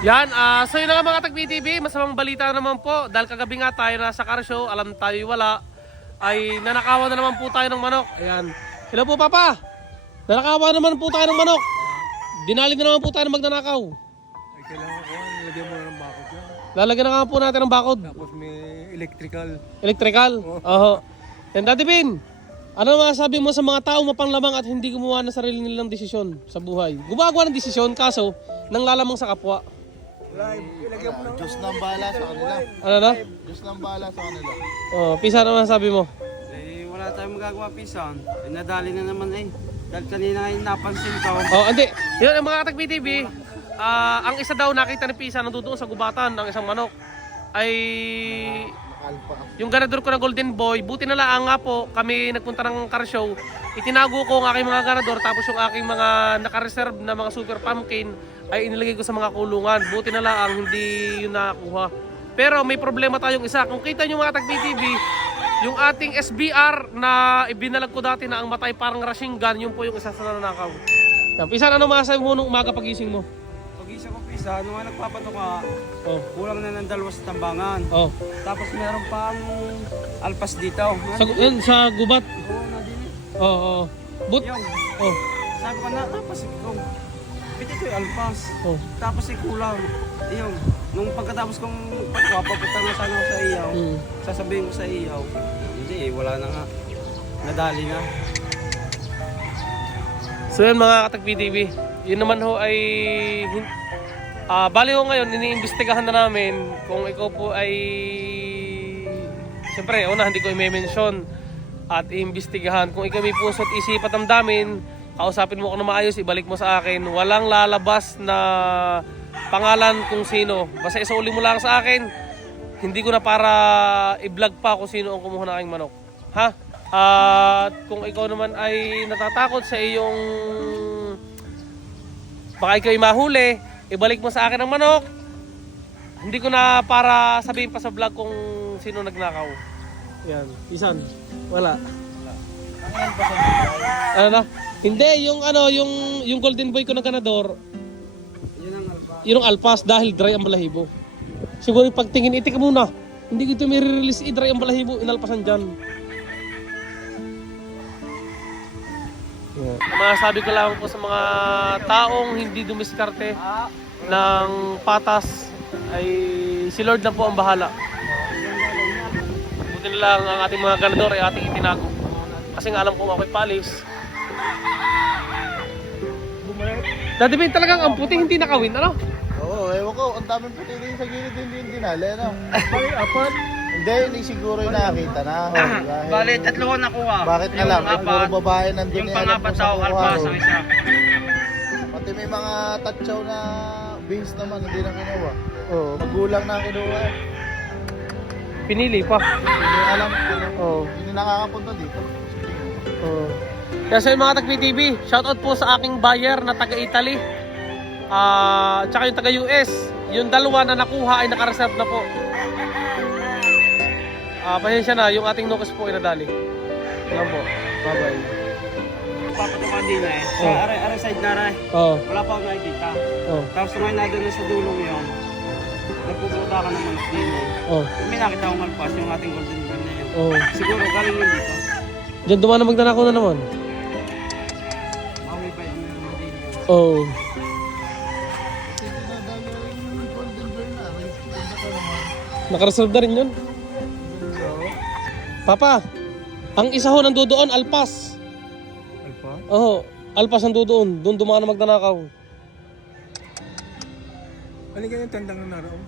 Yan, so yun na nga mga Tag-PTV, masamang balita naman po dahil kagabi nga tayo nasa car show, alam tayo wala, ay nanakawan na naman po tayo ng manok. Ayan. Hello po Papa! Nanakawan naman po tayo ng manok. Dinalig na naman po tayo ng magnanakaw. Ay, kailangan ko, nilagyan mo na ng bakod yan. Lalagyan na nga po natin ng bakod. Tapos may electrical. Electrical? Oo. Yan, Daddy Bin, ano masasabi mo sa mga tao mapanglamang at hindi gumawa ng sarili nilang desisyon sa buhay? Gumagawa ng desisyon, kaso nang lalamang sa kapwa. Ilagyan mo na. Diyos nang bahala sa kanila. Ano na? Diyos nang bahala sa kanila. Oh, Pisa naman sabi mo. Eh, wala tayong magagawa pisan. Eh, nadali na naman eh. Dahil kanina ay napansin ko. Oh, hindi. Yun ang mga Tag-PTV, ang isa daw nakita ni Pisa nandoon sa gubatan ng isang manok ay Alpa. yung ganador ko na Golden Boy. Buti na lang nga po kami nagpunta ng car show. Itinago ko ang aking mga ganador tapos yung aking mga naka-reserve na mga super pumpkin ay inilagay ko sa mga kulungan. Buti na lang hindi yun nakakuha. Pero may problema tayong isa. Kung kita nyo mga Tag-PTV, yung ating SBR na ibinalag ko dati na ang matay parang rushing gun, yun po yung isa sa nanakaw. Yan, Pisa, ano masasabi mo nung umaga pagising mo? Pag-isa ko pisan, nung nagpapatuka, Oh, kulang na ng dalawa sa tambangan. oh. Tapos meron pang alpas dito. Sa gubat. Oo, na din eh. Oo, oh, But, Yung, oh, sabi ko na, tapos ikaw. Piti ko yung alpas. oh. Tapos kulang. Yung, nung pagkatapos kong papunta na sana ako sa iyaw, Mm. sasabihin ko sa iyaw, hindi eh, wala na nga. Nadali na. So yun mga Tag-PTV, yun naman ho ay bali ho ngayon iniimbestigahan na namin kung ikaw po ay siyempre una hindi ko i-mention at iimbestigahan kung ikaw may puso't isip at damdamin, kausapin mo ko na maayos, ibalik mo sa akin, walang lalabas na pangalan kung sino, basta isauli mo lang sa akin, hindi ko na para i-vlog pa kung sino ang kumuha ng aking manok, ha? At kung ikaw naman ay natatakot sa iyong baka ikaw ay mahuli, ibalik mo sa akin ang manok. Hindi ko na para sabihin pa sa vlog kung sino nagnakaw. Yan, isan. Wala. Ano na? Hindi, yung Golden Boy ko ng ganador, Yun ang alpas. yun ang alpas dahil dry ang balahibo. Siguro pagtingin, itika muna. Hindi ko ito may release, i-dry ang balahibo, inalpasan dyan. Masasabi ko lang po sa mga taong hindi dumiskarte ng patas ay si Lord na po ang bahala. Buti na lang ang ating mga ganador ay ating itinago. Kasi nga alam ko ako'y palis. Daddy Ben, talagang ang puti hindi nakawin, ano? Oo, ewan ko. Ang daming puti din sa gilid, hindi yung dinali, ano? Ay, apat. Hindi siguro yung nakakita na. Dahil, Bali, tatlo ko nakuha. bakit na lang? Yung Puro apat, babae nandun yung eh, alam pangapat ko sa daw, kuha, alpas oh. ang isa. Pati may mga tatsaw na beans naman, hindi na kinuha. Oh, Magulang na ang kinuha. pinili pa. Hindi alam, Oh. hindi nakakapunta dito. Oh. Kaya sa mga Tag-PTV, shoutout po sa aking buyer na taga-Italy. Tsaka yung taga-US. Yung dalawa na nakuha ay naka-reserve na po. Pasensya na, yung ating nukos po inadali. Yan po. Bye-bye. Papatuka din eh. Sa Oh. aray side na aray. Oh. Wala pa akong nakikita. Oh. Tapos nung naidol na sa dulong yun, nagpupunta ka naman din eh. Oh. May nakita akong alpas yung ating golden gun na yun. Oh. Siguro galing yun dito. Diyan dumaan na magdanako na naman. Maui pa yun naman din yun. Oh. Kasi dinadali yung golden girl na. Ganda ka naman. Naka-reserve na rin yun. Papa, ang isa ho nandoon, alpas. Alpa? Oh, alpas nandoon. Doon dumaan na magdanakaw. Ano yung tandang na naroon?